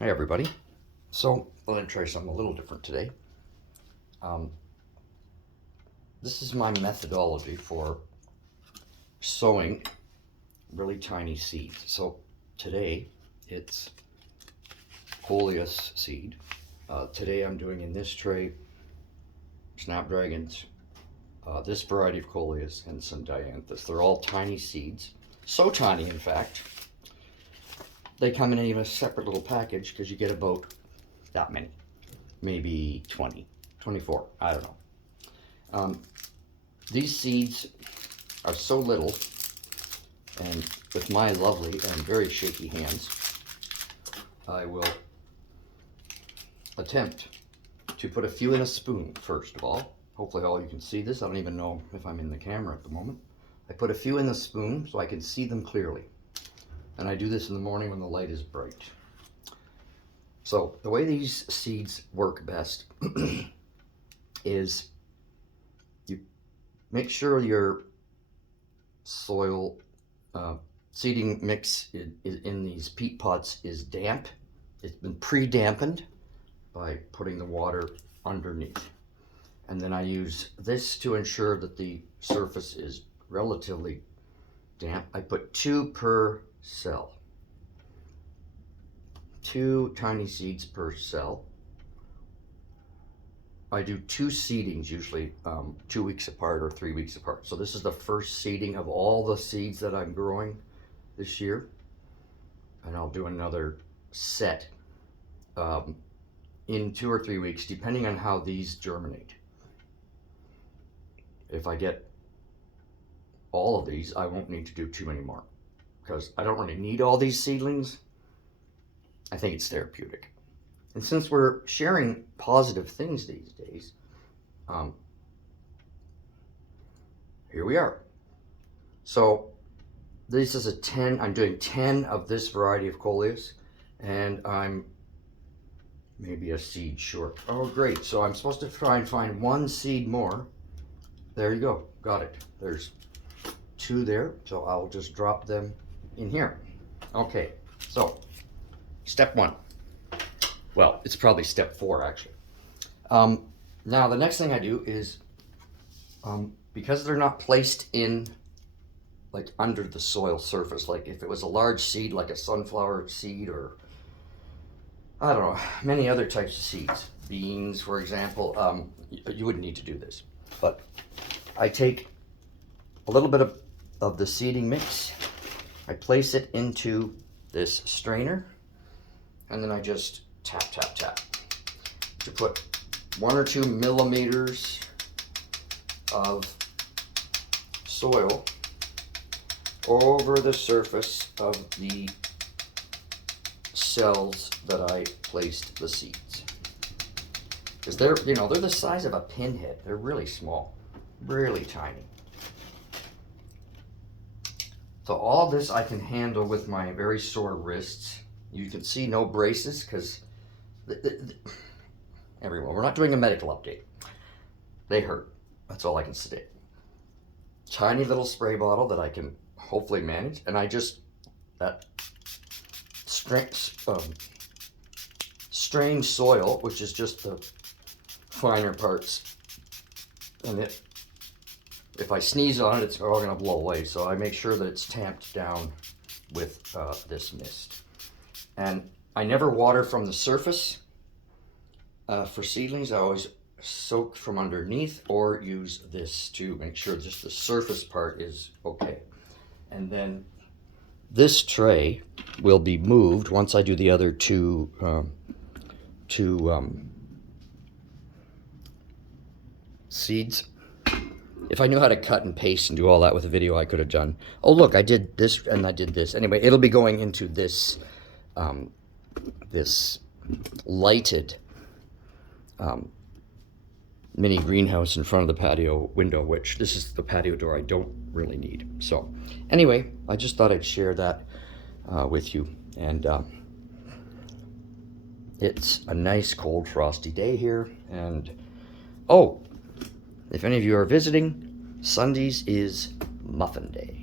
Hi everybody. So I'm going to try something a little different today. This is my methodology for sowing really tiny seeds. So today it's coleus seed. Today I'm doing in this tray snapdragons, this variety of coleus, and some dianthus. They're all tiny seeds. So tiny, in fact, they come in a separate little package because you get about that many, maybe 20, 24, I don't know. These seeds are so little, and with my lovely and very shaky hands, I will attempt to put a few in a spoon first of all. Hopefully all you can see this. I don't even know if I'm in the camera at the moment. I put a few in the spoon so I can see them clearly. And I do this in the morning when the light is bright. So the way these seeds work best is you make sure your soil seeding mix in these peat pots is damp. It's been pre-dampened by putting the water underneath. And then I use this to ensure that the surface is relatively damp. I put 2 per cell. 2 tiny seeds per cell. I do 2 seedings usually 2 weeks apart or 3 weeks apart. So this is the first seeding of all the seeds that I'm growing this year. And I'll do another set in 2 or 3 weeks, depending on how these germinate. If I get all of these, I won't need to do too many more because I don't really need all these seedlings. I think it's therapeutic. And since we're sharing positive things these days, here we are. So this is a 10, I'm doing 10 of this variety of coleus, and I'm maybe a seed short. Oh, great. So I'm supposed to try and find 1 seed more. There you go. Got it. There's 2 there. So I'll just drop them in here. Okay. So step 1. Well, it's probably step 4 actually. Now the next thing I do is, because they're not placed in like under the soil surface, like if it was a large seed like a sunflower seed or I don't know, many other types of seeds, beans for example, you wouldn't need to do this. But I take a little bit of the seeding mix, I place it into this strainer, and then I just tap, tap, tap to put 1 or 2 millimeters of soil over the surface of the cells that I placed the seeds. Because they're the size of a pinhead. They're really small, really tiny. So all this I can handle with my very sore wrists. You can see no braces because everyone, we're not doing a medical update. They hurt. That's all I can say. Tiny little spray bottle that I can hopefully manage, and I just strained soil, which is just the finer parts, and if I sneeze on it, it's all going to blow away. So I make sure that it's tamped down with this mist. And I never water from the surface for seedlings. I always soak from underneath or use this to make sure just the surface part is okay. And then this tray will be moved once I do the other two seeds. If I knew how to cut and paste and do all that with a video, I could have done. Oh, look, I did this and I did this. Anyway, it'll be going into this this lighted mini greenhouse in front of the patio window, which this is the patio door I don't really need. So anyway, I just thought I'd share that with you. And it's a nice cold frosty day here. And oh, if any of you are visiting, Sundays is Muffin Day.